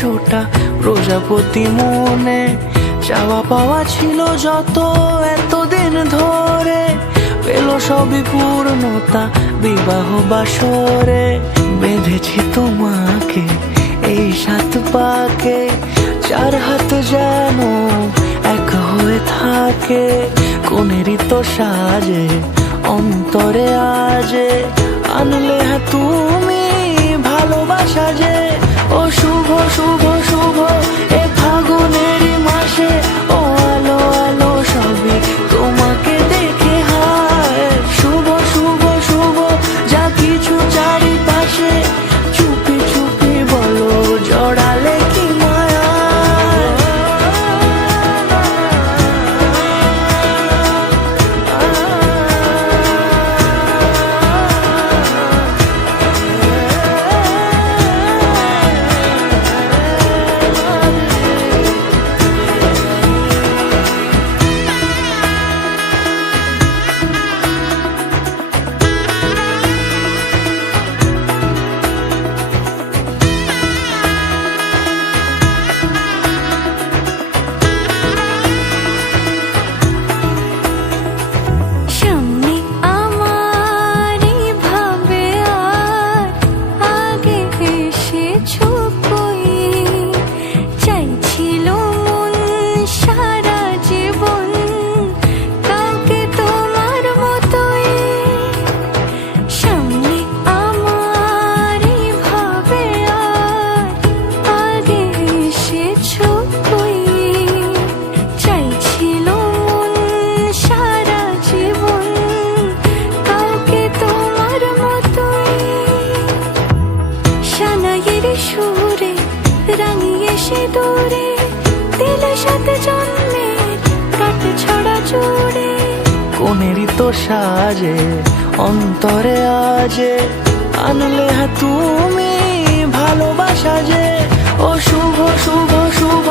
100টা প্রজাপতি মনে, চাওয়া পাওয়া ছিল যত এতদিন ধরে, পেল সবই পূর্ণতা বিবাহ বাসরে। বেঁধেছি তোমাকে এই 7 পাকে, 4 হাত যেন এক হয়ে থাকে। কোনেরই তো সাজে অন্তরে আজে, আনলে তুমি ভালোবাসা যে। ও শুভ শুভ শুভ এ ফাগুনেরই মাসে, ও আলো আলো সবই তোমাকে দেখে হায়। শুভ শুভ শুভ যা কিছু চারিপাশে, চুপি চুপি বলো জড়ালে কি মায়া। সুরে রাঙিয়ে সে দূরে দিল 7 জন্মের কাট ছড়া জুড়ে। কোনেরই তো সাজে অন্তরে আজে, আনলে তুমি ভালোবাসা যে। ও শুভ শুভ শুভ